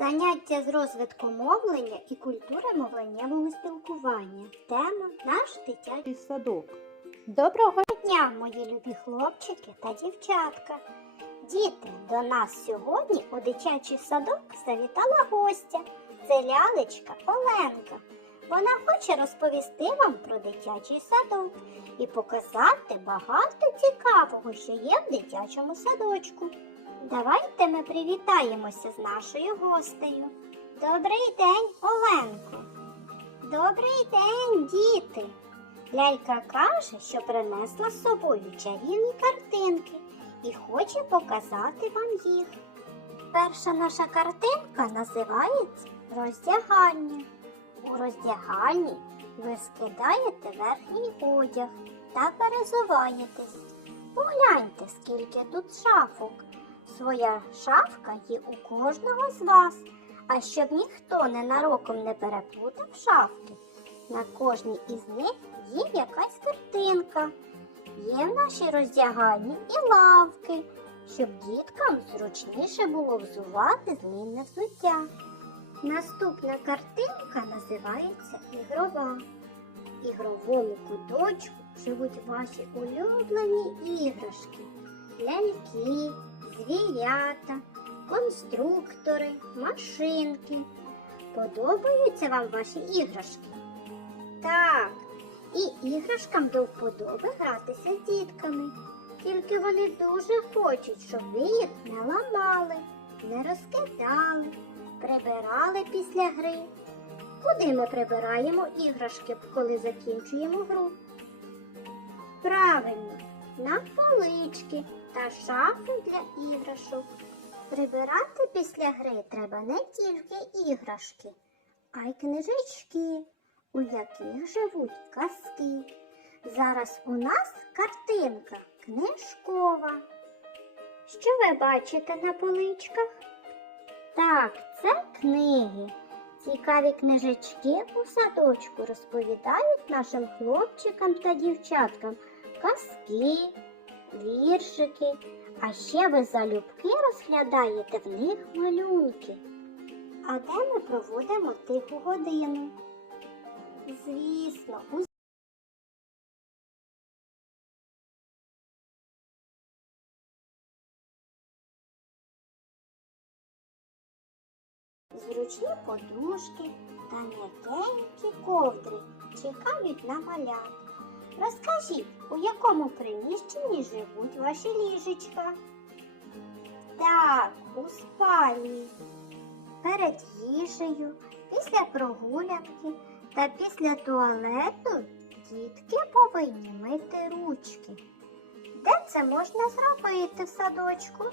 Заняття з розвитку мовлення і культури мовленнєвого спілкування. Тема наш дитячий садок. Доброго дня, мої любі хлопчики та дівчатка. Діти, до нас сьогодні у дитячий садок завітала гостя. Це лялечка Оленка. Вона хоче розповісти вам про дитячий садок і показати багато цікавого, що є в дитячому садочку. Давайте ми привітаємося з нашою гостею. Добрий день, Оленко. Добрий день, діти. Лялька каже, що принесла з собою чарівні картинки і хоче показати вам їх. Перша наша картинка називається роздягання. У роздягальні ви скидаєте верхній одяг та перезуваєтесь. Погляньте, скільки тут шафок. Своя шафка є у кожного з вас. А щоб ніхто ненароком не переплутав шафки, на кожній із них є якась картинка. Є в нашій роздягальні і лавки, щоб діткам зручніше було взувати змінне взуття. Наступна картинка називається ігрова. В ігровому куточку живуть ваші улюблені іграшки, ляльки, звірята, конструктори, машинки. Подобаються вам ваші іграшки? Так, і іграшкам до вподоби гратися з дітками. Тільки вони дуже хочуть, щоб ви їх не ламали, не розкидали, прибирали після гри. Куди ми прибираємо іграшки, коли закінчуємо гру? Правильно, на полички та шафи для іграшок. Прибирати після гри треба не тільки іграшки, а й книжечки, у яких живуть казки. Зараз у нас картинка книжкова. Що ви бачите на поличках? Так, це книги. Цікаві книжечки у садочку розповідають нашим хлопчикам та дівчаткам казки, віршики, а ще ви залюбки розглядаєте в них малюнки. А де ми проводимо тиху годину? Звісно, у Зручні подушки та м'якенькі ковдри чекають на малят. Розкажіть, у якому приміщенні живуть ваші ліжечка? Так, у спальні. Перед їжею, після прогулянки та після туалету дітки повинні мити ручки. Де це можна зробити в садочку?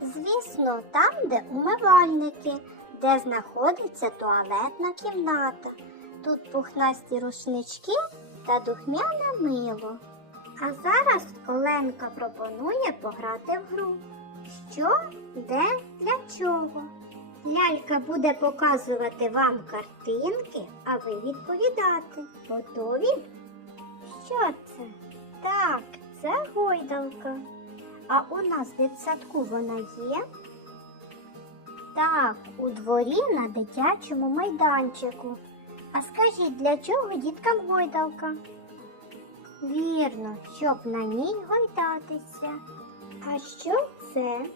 Звісно, там, де умивальники, де знаходиться туалетна кімната. Тут пухнасті рушнички та духмяне мило. А зараз Оленка пропонує пограти в гру. Що, де, для чого? Лялька буде показувати вам картинки, а ви відповідати. Готові? Що це? Так, це гойдалка. А у нас в дитсадку вона є? Так, у дворі на дитячому майданчику. А скажіть, для чого діткам гойдалка? Вірно, щоб на ній гойдатися. А що це?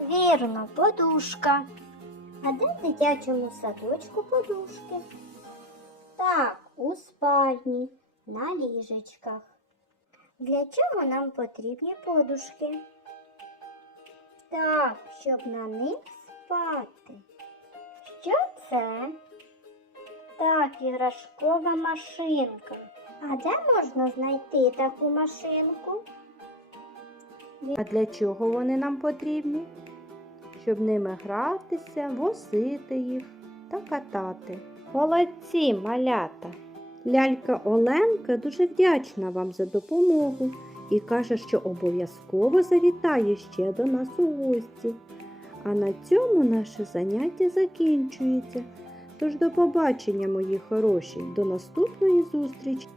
Вірно, подушка. А де в дитячому садочку подушки? Так, у спальні, на ліжечках. Для чого нам потрібні подушки? Так, щоб на них спати. Що це? Так, іграшкова машинка. А де можна знайти таку машинку? А для чого вони нам потрібні? Щоб ними гратися, возити їх та катати. Молодці, малята! Лялька Оленка дуже вдячна вам за допомогу і каже, що обов'язково завітає ще до нас у гості. А на цьому наше заняття закінчується. Тож до побачення, мої хороші, до наступної зустрічі!